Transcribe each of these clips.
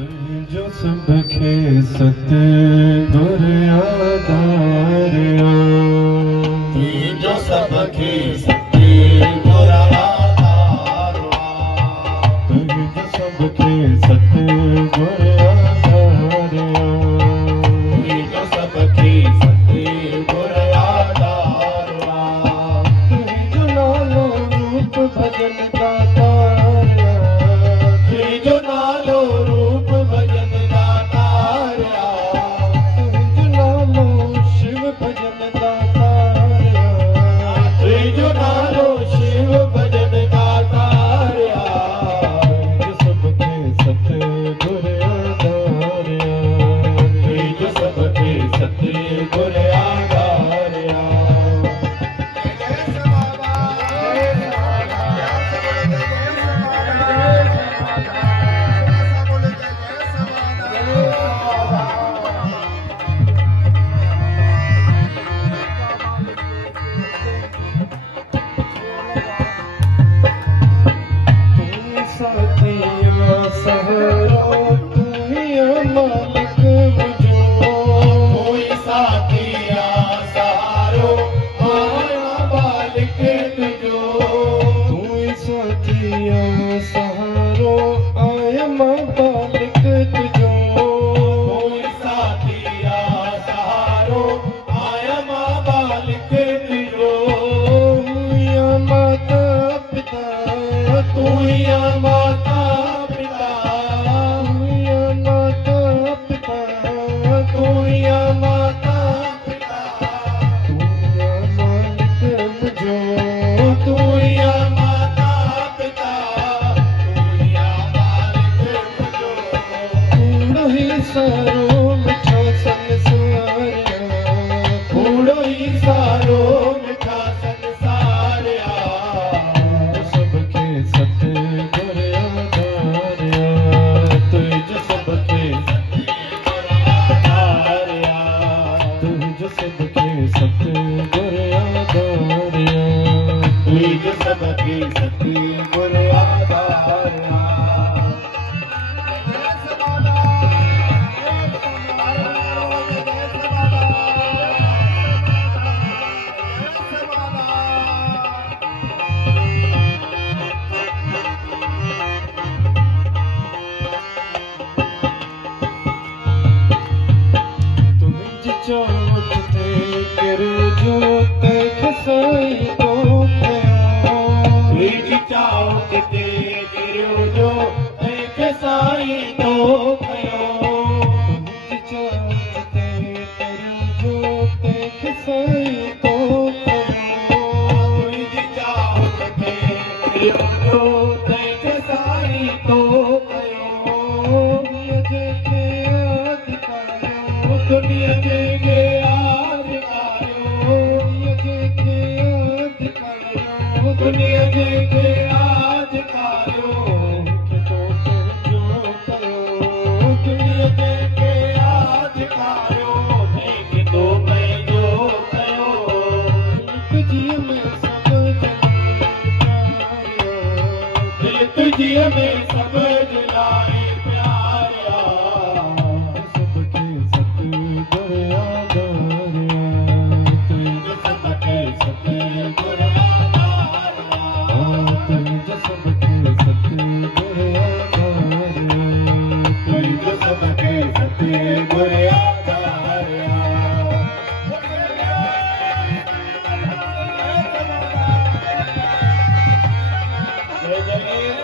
जो सबके सत्य गुर आधारिया, जो सबके सत्य गुर आधारिया, जो सबके सत्य गुर आधारिया, जो सबके सत्य गुर आधारिया, जो नालो रूप भजन दातारिया, जो नालो रूप भजन दातारिया, जो नालो शिव भजन दातारिया, जो नालो शिव भजन दातारिया, जो सबके सत्य गुर आधारिया, जो सबके सत्य गुर आधारिया। साथिया सहारा तू ही मालिक मुझो, कोई साथिया सहारो आया मालिक तुझो, तू ही साथिया सहारो आया मालिक तुझो, कोई साथिया सहारो आया मालिक तुझो, या माता पिता तू या माता पिता, या माता पिता तू या माता पिता, तू या मालिक मुझो, तू या माता पिता, तू या मालिक तुझो, कूड़ो ही सारो मिठा संसारिया, कूड़ो ही सारो मिठा संसारिया, जो सबके सत्य गुर आधारिया, तू जो सबके आधारिया, तू जो सबके सत्य गुर आधारिया, जो सबके सत्य गुर आधारिया। तुझ चौथ ते कर जो ते खसाई तो खया, तुझी चाओ किते गिरो जो एक साई तो खयो, तुझ चौथ ते कर जो ते खसाई तो खया, तुझी चाओ किते गिरो जो एक साई तो खयो, दुनिया जेके अधिकारियो, दुनिया जेके अधिकारियो, के तो जो कयो, दुनिया जेके अधिकारियो, जेके तो पंहिंजो कयो, तुझी में सब दिल तुझीअ में सब लाइ प्यारिया, सबके सत्य गुर आधारिया, जो सबके सत्य गुर आधारिया, जो सबके सत्य गुर आधारिया, जो सबके सत्य गुर आधारिया। जय जगेश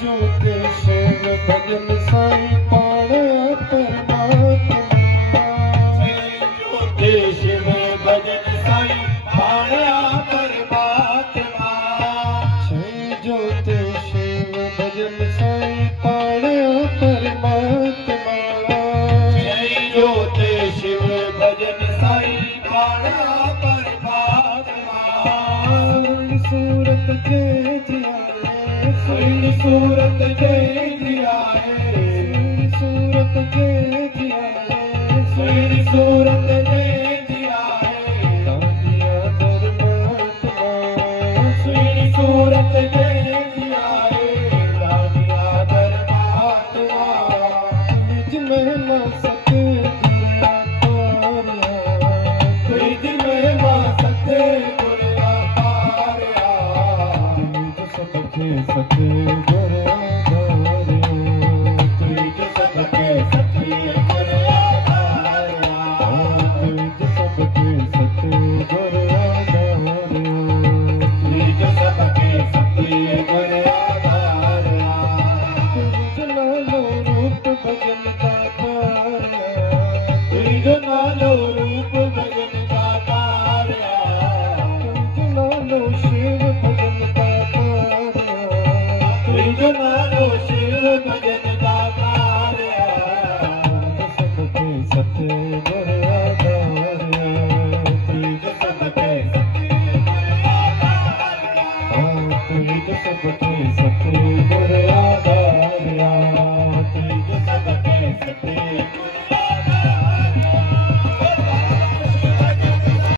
जो ते शिव भजन साईं पाण परमात्मा, जो शिव भजन साईं पाणिया परमात्मा, जो ते शिव भजन साईं पाण परमात्मा, जो ते शिव भजन साईं पाणिया परमात्मा, सूरत जे जिया सूरत जय जिया है। सूरत दे दिया है दानिया परमात्मा सुनी सूरत दे दिया है दानिया परमात्मा निज महिमा सतगुर अपारा निज महिमा सतगुर अपारा निज सबके सतगुर आधारिया निज सबके सतगुर आधारा निज सबके सतगुर आधारिया निज सबके सतगुर आधारा निज नालो रूप भजन दातारिया निज नालो रूप भजन दातारा निज नालो शिव भजन दातारिया निज नालो शिव भजन दातारा सबके सतगुर आधारिया निज सबके सतगुर आधारा निज सबके